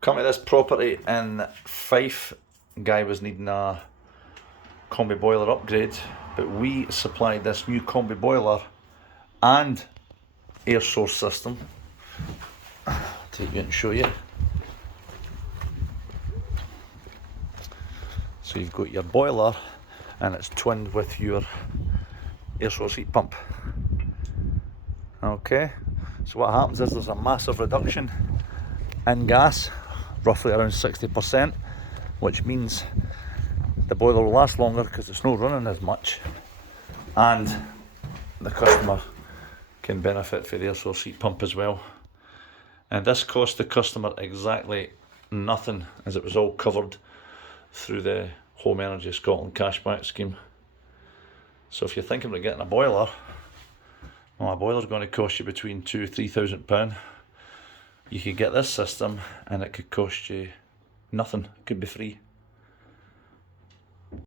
Come to this property in Fife. Guy was needing a combi boiler upgrade, but we supplied this new combi boiler and air source system. I'll take you and show you. So you've got your boiler and it's twinned with your air source heat pump. Okay, so what happens is there's a massive reduction in gas, roughly around 60%, which means the boiler will last longer because it's not running as much, and the customer can benefit for the air source heat pump as well. And this cost the customer exactly nothing, as it was all covered through the Home Energy Scotland cashback scheme. So if you're thinking about getting a boiler, well, a boiler's going to cost you between £2,000–3,000. You could get this system and it could cost you nothing, it could be free.